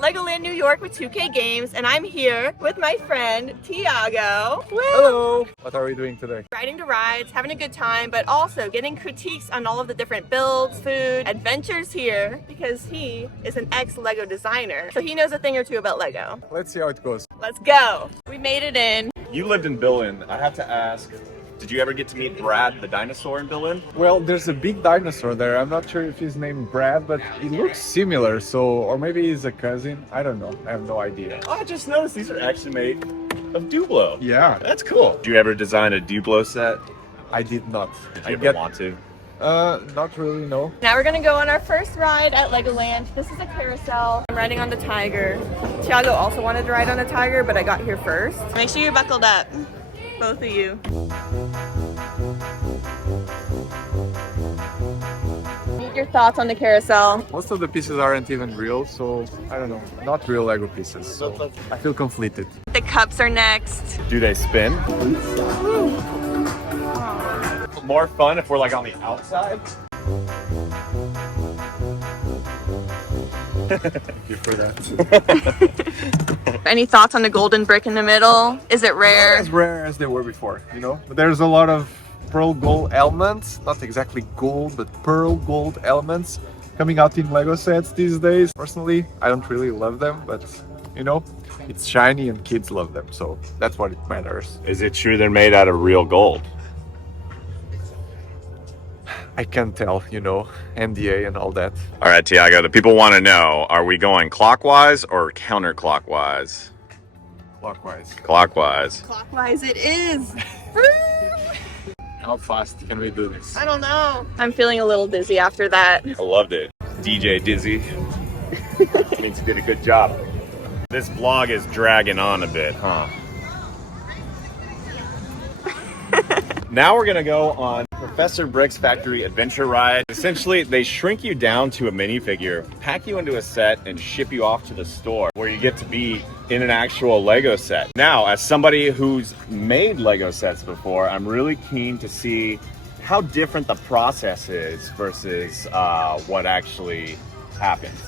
at LEGOLAND New York with 2K Games, and I'm here with my friend Tiago. Woo! Hello! What are we doing today? Riding to rides, having a good time, but also getting critiques on all of the different builds, food, adventures here, because he is an ex-LEGO designer, so he knows a thing or two about LEGO. Let's see how it goes. Let's go! We made it in. You lived in Billund. I have to ask, did you ever get to meet Brad the dinosaur in Billund? Well, there's a big dinosaur there. I'm not sure if he's named Brad, but he looks similar, so... Or maybe he's a cousin. I don't know. I have no idea. Oh, I just noticed these are actually made of Duplo. Yeah. That's cool. Did you ever design a Duplo set? I did not. Did you ever want to? Not really, no. Now we're gonna go on our first ride at LEGOLAND. This is a carousel. I'm riding on the tiger. Tiago also wanted to ride on the tiger, but I got here first. Make sure you're buckled up, both of you. Your thoughts on the carousel? Most of the pieces aren't even real, so I don't know. Not real Lego pieces, so I feel conflicted. The cups are next. Do they spin? More fun if we're like on the outside. Thank you for that. Any thoughts on the golden brick in the middle? Is it rare? Not as rare as they were before, you know? But there's a lot of pearl gold elements, not exactly gold, but pearl gold elements coming out in Lego sets these days. Personally, I don't really love them, but you know, it's shiny and kids love them, so that's what it matters. Is it true they're made out of real gold? I can't tell, you know, NDA and all that. All right, Tiago, the people want to know, are we going clockwise or counterclockwise? Clockwise. Clockwise. Clockwise it is. How fast can we do this? I don't know. I'm feeling a little dizzy after that. I loved it. DJ Dizzy. Means you did a good job. This vlog is dragging on a bit, huh? Now we're gonna go on Professor Brick's Factory Adventure Ride. Essentially, they shrink you down to a minifigure, pack you into a set, and ship you off to the store where you get to be in an actual Lego set. Now, as somebody who's made Lego sets before, I'm really keen to see how different the process is versus what actually happens.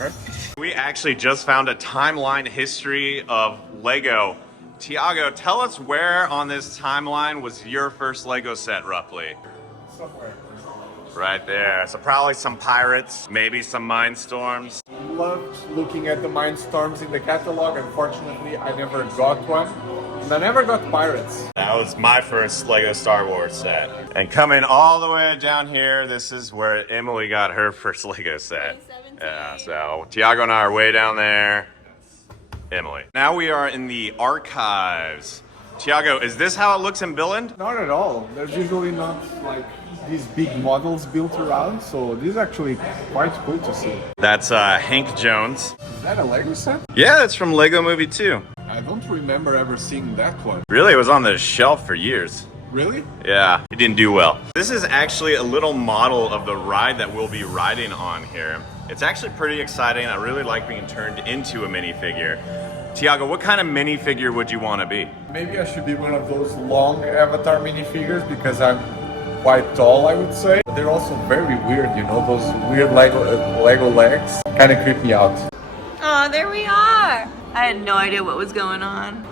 Okay. We actually just found a timeline history of Lego. Tiago, tell us where on this timeline was your first Lego set, roughly? Somewhere. Right there. So probably some pirates, maybe some Mindstorms. Loved looking at the Mindstorms in the catalog. Unfortunately, I never got one. And I never got pirates. That was my first Lego Star Wars set. And coming all the way down here, this is where Emily got her first Lego set. Yeah, so Tiago and I are way down there. Emily. Now we are in the archives. Tiago, is this how it looks in Billund? Not at all. There's usually not like these big models built around, so this is actually quite cool to see. That's Hank Jones. Is that a Lego set? Yeah, that's from Lego Movie 2. I don't remember ever seeing that one. Really, it was on the shelf for years. Really? Yeah, it didn't do well. This is actually a little model of the ride that we'll be riding on here. It's actually pretty exciting. I really like being turned into a minifigure. Tiago, what kind of minifigure would you want to be? Maybe I should be one of those long avatar minifigures because I'm quite tall, I would say. They're also very weird, you know, those weird Lego legs kind of creep me out. Oh, there we are. I had no idea what was going on.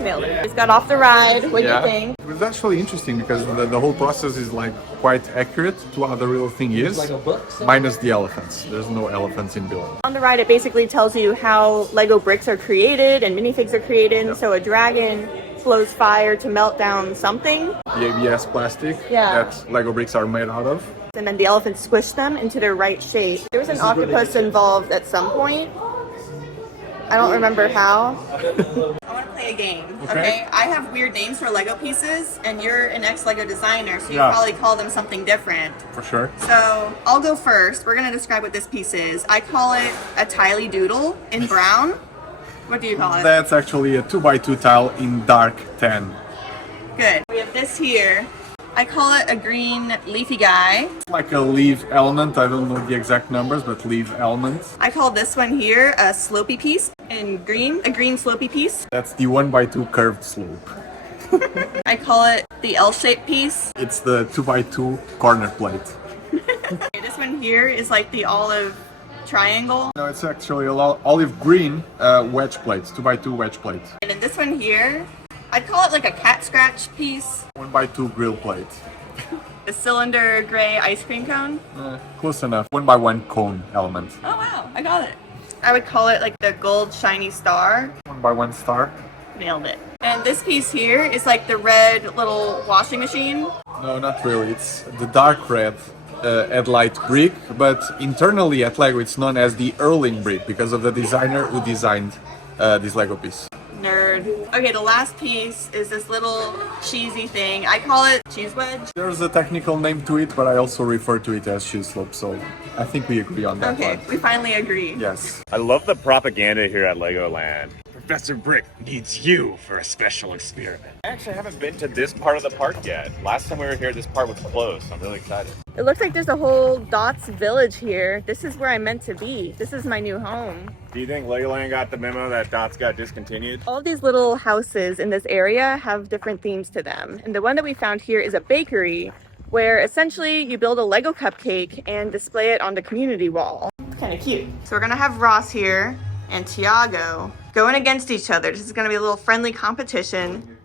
Nailed it. Just got off the ride. What do you think? It was actually interesting because the whole process is like quite accurate to how the real thing is, minus the elephants. There's no elephants in Billund. On the ride, it basically tells you how Lego bricks are created and minifigs are created. Yep. So a dragon blows fire to melt down something. The ABS plastic that Lego bricks are made out of. And then the elephants squish them into their right shape. There was an octopus involved at some point. I don't remember how. I want to play a game, okay? I have weird names for Lego pieces, and you're an ex-Lego designer, so you probably call them something different. For sure. So, I'll go first. We're going to describe what this piece is. I call it a tiley doodle in brown. What do you call it? That's actually a 2x2 tile in dark tan. Good. We have this here. I call it a green leafy guy. It's like a leaf element. I don't know the exact numbers, but leaf element. I call this one here a slopey piece in green, a green slopey piece. That's the 1x2 curved slope. I call it the L-shaped piece. It's the 2x2 corner plate. Okay, this one here is like the olive triangle. No, it's actually a olive green wedge plate, 2x2 wedge plate. And then this one here, I'd call it like a cat scratch piece. 1x2 grill plate. The cylinder gray ice cream cone. Close enough. 1x1 cone element. Oh wow, I got it. I would call it like the gold shiny star. 1x1 star. Nailed it. And this piece here is like the red little washing machine. No, not really. It's the dark red headlight brick, but internally at LEGO it's known as the Erling brick because of the designer who designed this LEGO piece. Nerd. Okay, the last piece is this little cheesy thing. I call it cheese wedge. There's a technical name to it, but I also refer to it as cheese slope, so I think we agree on that Okay, one. we finally agree. Yes. I love the propaganda here at Legoland. Professor Brick needs you for a special experiment. I actually haven't been to this part of the park yet. Last time we were here, this part was closed, so I'm really excited. It looks like there's a whole Dots village here. This is where I'm meant to be. This is my new home. Do you think Legoland got the memo that Dots got discontinued? All of these little houses in this area have different themes to them. And the one that we found here is a bakery where essentially you build a Lego cupcake and display it on the community wall. It's kind of cute. So we're gonna have Ross here and Tiago going against each other. This is gonna be a little friendly competition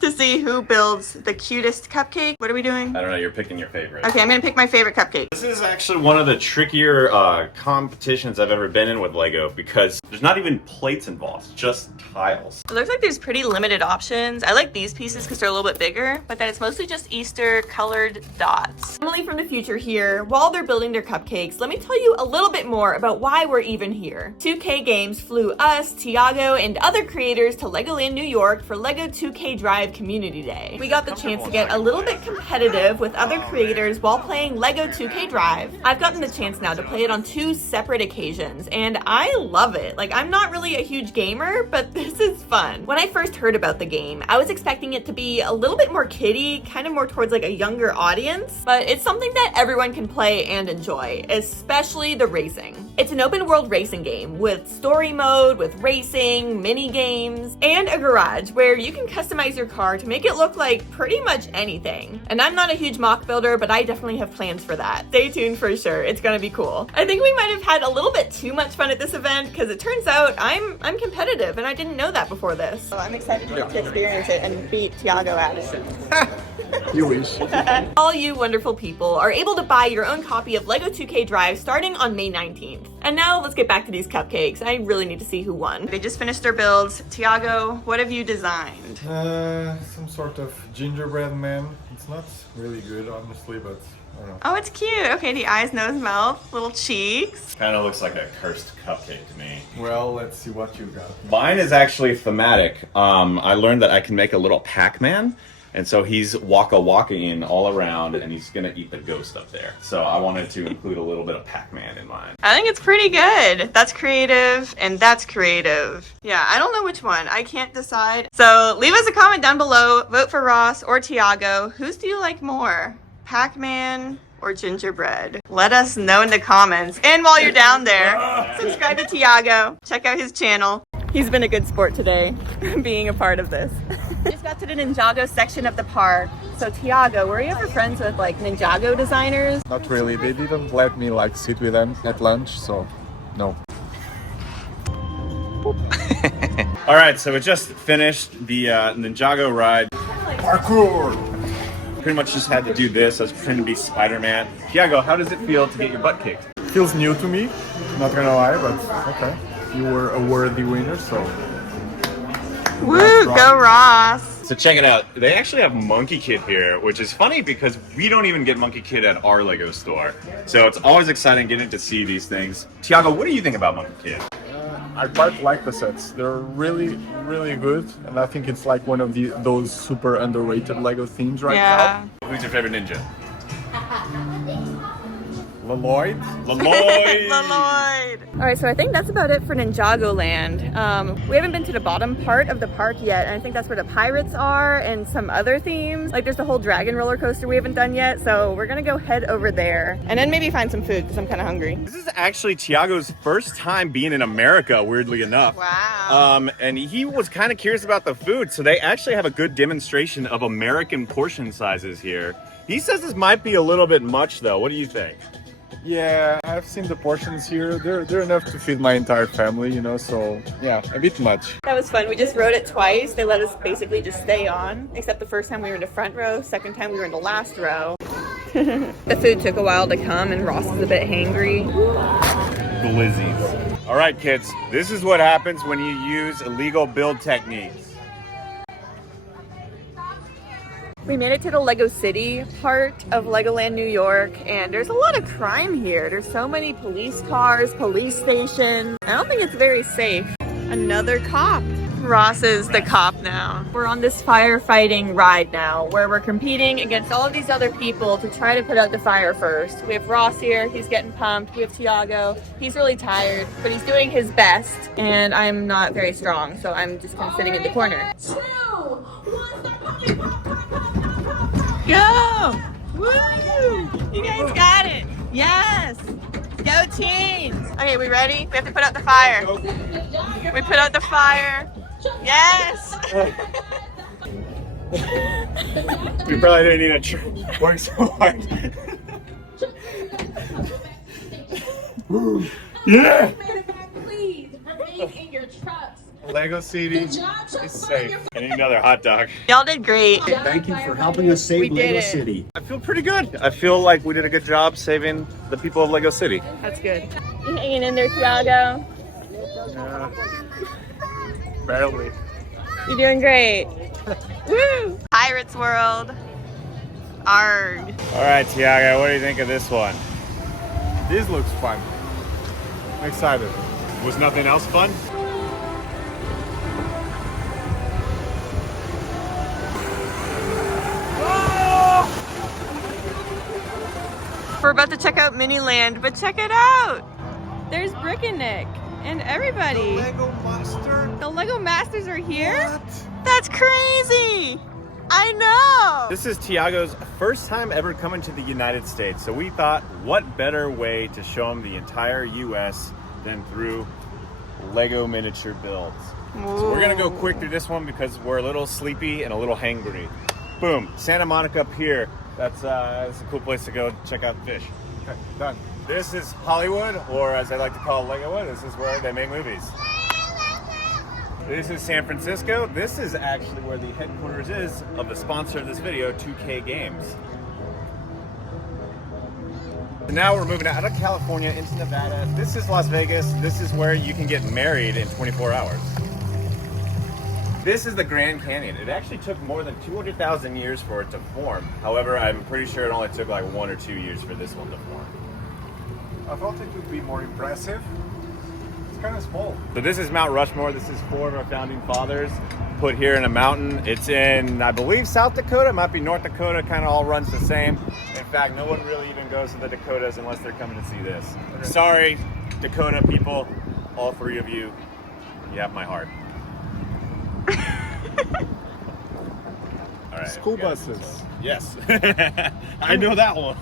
to see who builds the cutest cupcake. What are we doing? I don't know, you're picking your favorite. Okay, I'm gonna pick my favorite cupcake. This is actually one of the trickier competitions I've ever been in with Lego because there's not even plates involved, it's just tiles. It looks like there's pretty limited options. I like these pieces because they're a little bit bigger, but then it's mostly just Easter colored dots. Emily from the future here. While they're building their cupcakes, let me tell you a little bit more about why we're even here. 2K Games flew us, Tiago, and other creators to Legoland New York for Lego 2K Drive Community Day. We got the chance to get a little bit competitive with other creators while playing Lego 2K Drive. I've gotten the chance now to play it on 2 separate occasions, and I love it. Like, I'm not really a huge gamer, but this is fun. When I first heard about the game, I was expecting it to be a little bit more kiddie, kind of more towards like a younger audience, but it's something that everyone can play and enjoy, especially the racing. It's an open world racing game with story mode, with racing, mini games, and a garage where you can customize your car to make it look like pretty much anything. And I'm not a huge mock builder, but I definitely have plans for that. Stay tuned for sure. It's gonna be cool. I think we might have had a little bit too much fun at this event because it turns out I'm competitive and I didn't know that before this. So I'm excited to experience it and beat Tiago at it. You wish. All you wonderful people are able to buy your own copy of Lego 2K Drive starting on May 19th. And now let's get back to these cupcakes. I really need to see who won. They just finished their builds. Tiago, what have you designed? Some sort of gingerbread man. It's not really good, honestly, but I don't know. Oh, it's cute. Okay, the eyes, nose, mouth, little cheeks. Kind of looks like a cursed cupcake to me. Well, let's see what you got. Mine is actually thematic. I learned that I can make a little Pac-Man. And so he's waka-wakaing all around and he's gonna eat the ghost up there. So I wanted to include a little bit of Pac-Man in mine. I think it's pretty good. That's creative and that's creative. Yeah, I don't know which one. I can't decide. So leave us a comment down below. Vote for Ross or Tiago. Whose do you like more? Pac-Man or gingerbread? Let us know in the comments. And while you're down there, subscribe to Tiago. Check out his channel. He's been a good sport today, being a part of this. Just got to the Ninjago section of the park. So Tiago, were you ever friends with like Ninjago designers? Not really. They didn't let me like sit with them at lunch, so no. All right, so we just finished the Ninjago ride. Parkour! Pretty much just had to do this. I was pretending to be Spider-Man. Tiago, how does it feel to get your butt kicked? Feels new to me, not gonna lie, but okay. You were a worthy winner, so. Woo, go Ross! So check it out. They actually have Monkey Kid here, which is funny because we don't even get Monkey Kid at our Lego store. So it's always exciting getting to see these things. Tiago, what do you think about Monkey Kid? I quite like the sets. They're really, really good, and I think it's like one of those super underrated Lego themes right now. Who's your favorite ninja? Lloyd. Lloyd. Lloyd. All right, so I think that's about it for Ninjago Land. We haven't been to the bottom part of the park yet, and I think that's where the pirates are and some other themes. Like there's a whole dragon roller coaster we haven't done yet, so we're gonna go head over there and then maybe find some food because I'm kind of hungry. This is actually Tiago's first time being in America, weirdly enough. Wow. And he was kind of curious about the food, so they actually have a good demonstration of American portion sizes here. He says this might be a little bit much though. What do you think? Yeah, I've seen the portions here. They're enough to feed my entire family, you know, so yeah, a bit much. That was fun. We just rode it twice. They let us basically just stay on, except the first time we were in the front row, second time we were in the last row. The food took a while to come and Ross is a bit hangry. Glizzies. All right, kids, this is what happens when you use illegal build techniques. We made it to the Lego City part of Legoland New York, and there's a lot of crime here. There's so many police cars, police stations. I don't think it's very safe. Another cop. Ross is the cop now. We're on this firefighting ride now, where we're competing against all of these other people to try to put out the fire first. We have Ross here, he's getting pumped. We have Tiago, he's really tired, but he's doing his best, and I'm not very strong, so I'm just kind of sitting in the corner. Go! Woo! You guys got it! Yes! Go team! Okay, we ready? We have to put out the fire. We put out the fire. Yes! We probably didn't need to work so hard. Yeah! Please remain in your trucks. Lego City is safe. I need another hot dog. Y'all did great. Thank you for helping us save We did Lego it. City. I feel pretty good. I feel like we did a good job saving the people of Lego City. That's good. You hanging in there, Tiago? Yeah. Barely. You're doing great. Woo! Pirates World. Arg. All right, Tiago, what do you think of this one? This looks fun. I'm excited. Was nothing else fun? We're about to check out Miniland, but check it out! There's Brick and Nick and everybody. Lego Master? The Lego Masters are here? What? That's crazy! I know! This is Tiago's first time ever coming to the United States, so we thought, what better way to show him the entire U.S. than through Lego miniature builds. So we're gonna go quick through this one because we're a little sleepy and a little hangry. Boom, Santa Monica Pier. That's a cool place to go check out the fish. Okay, done. This is Hollywood, or as I like to call Legowood, this is where they make movies. This is San Francisco. This is actually where the headquarters is of the sponsor of this video, 2K Games. Now we're moving out of California into Nevada. This is Las Vegas. This is where you can get married in 24 hours. This is the Grand Canyon. It actually took more than 200,000 years for it to form. However, I'm pretty sure it only took like 1 or 2 years for this one to form. I thought it would be more impressive. It's kind of small. So this is Mount Rushmore. This is 4 of our founding fathers put here in a mountain. It's in, I believe, South Dakota. It might be North Dakota. Kind of all runs the same. In fact, no one really even goes to the Dakotas unless they're coming to see this. Okay. Sorry, Dakota people, all 3 of you, you have my heart. All right, School we got buses. this. Yes, I know that one.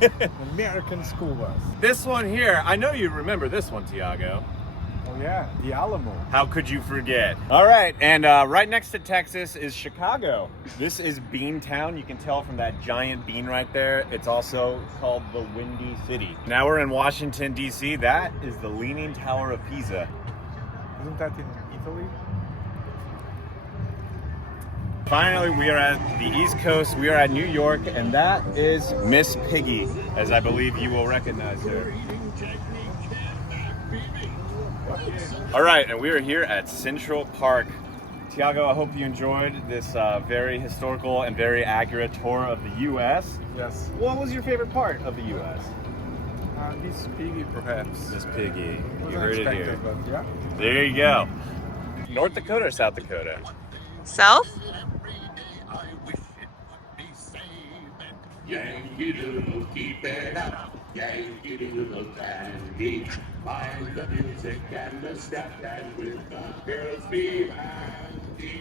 American school bus. This one here, I know you remember this one, Tiago. Oh yeah, the Alamo. How could you forget? All right, and right next to Texas is Chicago. This is Beantown. You can tell from that giant bean right there. It's also called the Windy City. Now we're in Washington, D.C. That is the Leaning Tower of Pisa. Isn't that in Italy? Finally, we are at the East Coast. We are at New York, and that is Miss Piggy, as I believe you will recognize her. All right, and we are here at Central Park. Tiago, I hope you enjoyed this very historical and very accurate tour of the U.S. Yes. What was your favorite part of the U.S.? This piggy, perhaps. This piggy. Wasn't You heard it expected, here. but yeah. There you go. North Dakota or South Dakota? South? Yankee Doodle, keep it up. Yankee Doodle dandy. Find the music and the step, and with the girls be handy.